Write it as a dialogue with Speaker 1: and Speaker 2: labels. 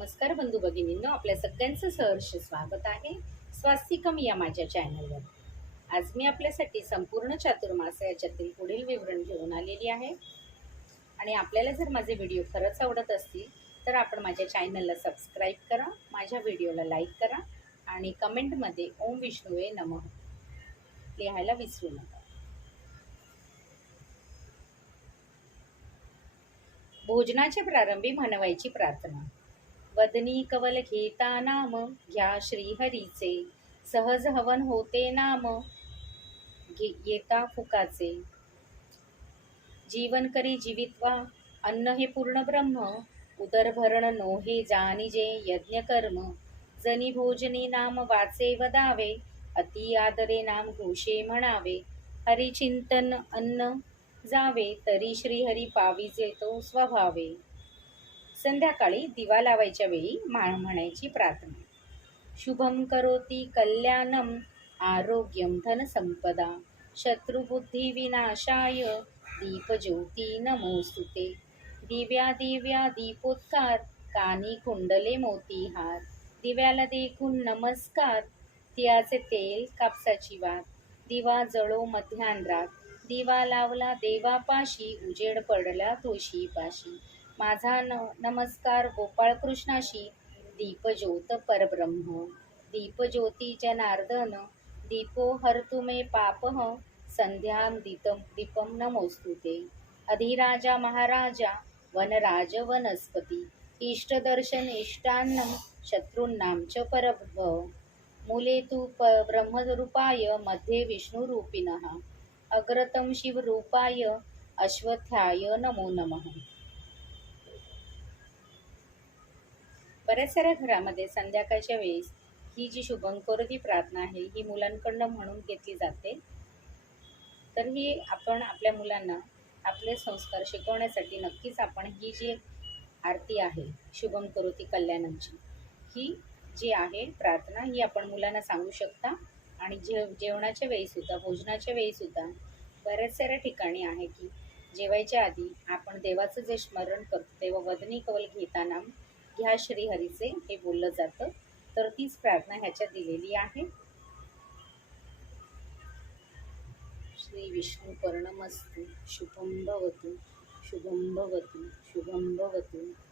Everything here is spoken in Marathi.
Speaker 1: नमस्कार बंधू भगिनींनो आपल्या सगळ्यांचं सहर्ष स्वागत आहे स्वास्तिकम या माझ्या चॅनलवर आज मी आपल्यासाठी संपूर्ण चातुर्मास याच्यातील पुढील विवरण घेऊन आलेली आहे. आणि आपल्याला जर माझे व्हिडिओ खरंच आवडत असतील तर आपण माझ्या चॅनलला सबस्क्राईब करा माझ्या व्हिडिओला लाईक करा आणि कमेंटमध्ये ओम विष्णुवे नमः लिहायला विसरू नका. भोजनाच्या प्रारंभी म्हणवायची प्रार्थना. वदनी कवल घेता नाम घ्या श्रीहरीचे. सहज हवन होते नाम घे- येता फुकाचे. जीवन करी जीवित्वा अन्न हे पूर्ण ब्रह्म उदरभरण नोहे जानिजे यज्ञ कर्म. जनी भोजनी नाम वाचे वदावे अति आदरे नाम घोषे म्हणावे. हरिचिंतन अन्न जावे तरी श्रीहरी पाविजे तो स्वभावे. संध्याकाळी दिवा लावायच्या वेळी मा म्हणायची प्रार्थना. शुभम करोती कल्याणम आरोग्यम धनसंपदा शत्रुबुद्धी विनाशाय दीपज्योती नमोस्तुते दिव्या दिव्या दीपोत्कार कानी कुंडले मोतीहार। दिव्याला देखून नमस्कार तिळाचे तेल कापसाची वात। दिवा जळो मध्यान्रात दिवा लावला देवापाशी उजेड पडला तुळशीपाशी। माझा न नमस्कार गोपाळकृष्णाशी. दीपज्योत परब्रह्म. दीपज्योती जनार्दन दीपो हरतु मे पापः संध्यां दीतम दीपम नमोस्तुते अधिराजा महाराजा वनराज वनस्पती इष्टदर्शन इष्टान्नं शत्रूंनाम च परभव मूले तु प ब्रह्मरूपायमध्ये विष्णुरूपिणः. अग्रतं शिवरूपाय अश्वथ्याय नमो नमः. बऱ्याच साऱ्या घरामध्ये संध्याकाळच्या वेळेस ही जी शुभंकरोती प्रार्थना आहे ही मुलांकडनं म्हणून घेतली जाते. तर ही आपण आपल्या मुलांना आपले संस्कार शिकवण्यासाठी नक्कीच आपण ही जी आरती आहे शुभम करोती कल्याणमची ही जी आहे प्रार्थना ही आपण मुलांना सांगू शकता. आणि जेव जेवणाच्या वेळीसुद्धा भोजनाच्या वेळीसुद्धा बऱ्याच साऱ्या ठिकाणी आहे की जेवायच्या आधी आपण देवाचं जे स्मरण करतो तेव्हा वदनी कवल घेताना ह्या श्रीहरीचे हे बोललं जातं. तर तीच प्रार्थना ह्याच्यात दिलेली आहे. श्री विष्णू पर्णमस्तु शुभम भवतु शुभम भवतु शुभम भवतु.